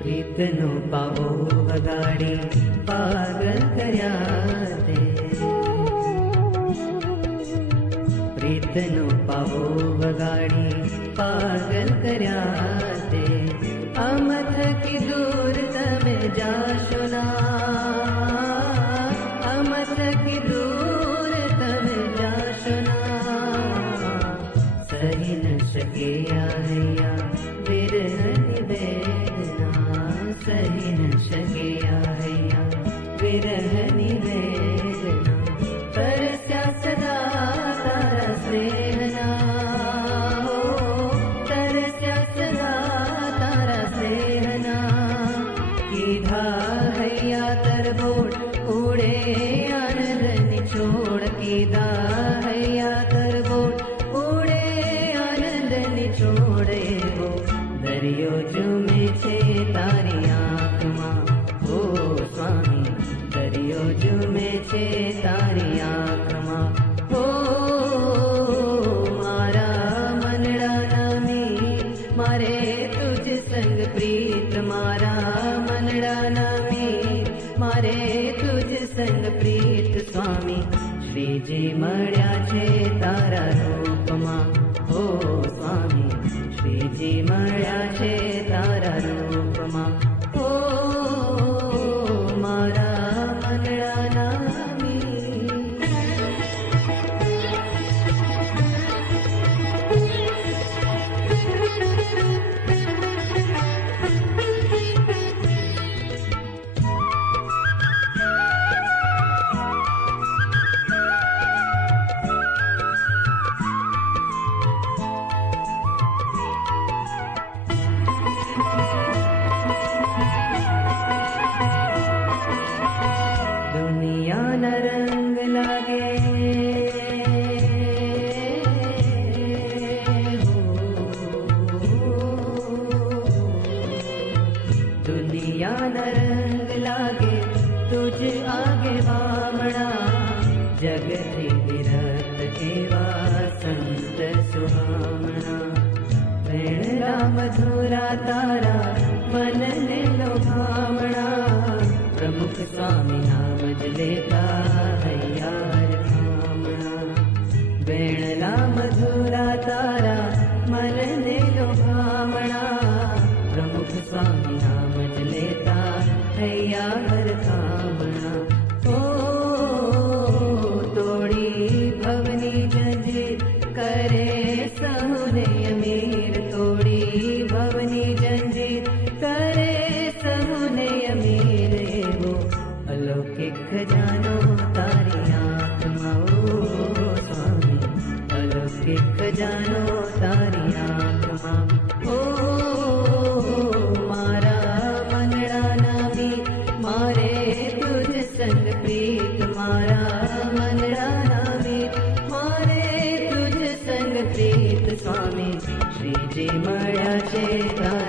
પ્રીતનો પાવો વગાડી પાગલ કર્યા તે, પ્રીતનો પાવો વગાડી પાગલ કર્યા તે, અમથકી દૂર તમે જાશો ના, અમથકી દૂર તમે જાશો ના, સહી ન શકે આહૈયા વિરહની વેદના, સહી ન શકે આહૈયા વિરહની વેદના, તરસ્યા સદા તારા સ્નેહના, તરસ્યા સદા તારા સ્નેહના, કીધા હૈયા તરબોળ ઉડે આનંદની છોડ, કીધા હૈયા તરબોળ ઉડે આનંદની છોડ, એવો દરિયો ઝૂમે છે તારી આંખમાં, ઓ સ્વામી દરિયો ઝૂમે છે તારી આંખમાં, ઓ મારા મનડાના મી મારે તુજ સંગ પ્રીત, મારા મનડાના મી મારે તુજ સંગ પ્રીત, સ્વામી શ્રીજી મળ્યા છે તારા રૂપમાં, ઓ સ્વામી શ્રીજી મળ્યા છે તારા રૂપમાં, ઓ મારા મનડાના મી. દુનિયાના રંગ લાગે દુનિયાના રંગ લાગે તુજ આગે વામણા, જગથી વિરત એવા સંત સુહામણા, વેણલા મધુરા તારા મનને લોભામણા, પ્રમુખ સ્વામી નામ જ લેતા હૈયાર થામણા, વેણલા મધુરા તારા મનને લોભામણા, પ્રમુખ સ્વામી નામ જ લેતા હૈયાર થામણા, ઓ તોડી ભવની જંજીર કરે સહુને અમીર, તોડી ભવની જંજીર કરે સહુને અમીર, એવો અલૌકિક ખજાનો તારી આંખમાં, ઓ સ્વામી અલૌકિક ખજાનો તારી આંખમાં, ઓ મારા મનડાના મી મારે તુજ સંગ પ્રીત, મારા મનડાના મી મારે તુજ સંગ પ્રીત, સ્વામી શ્રીજી મળ્યા છે તારા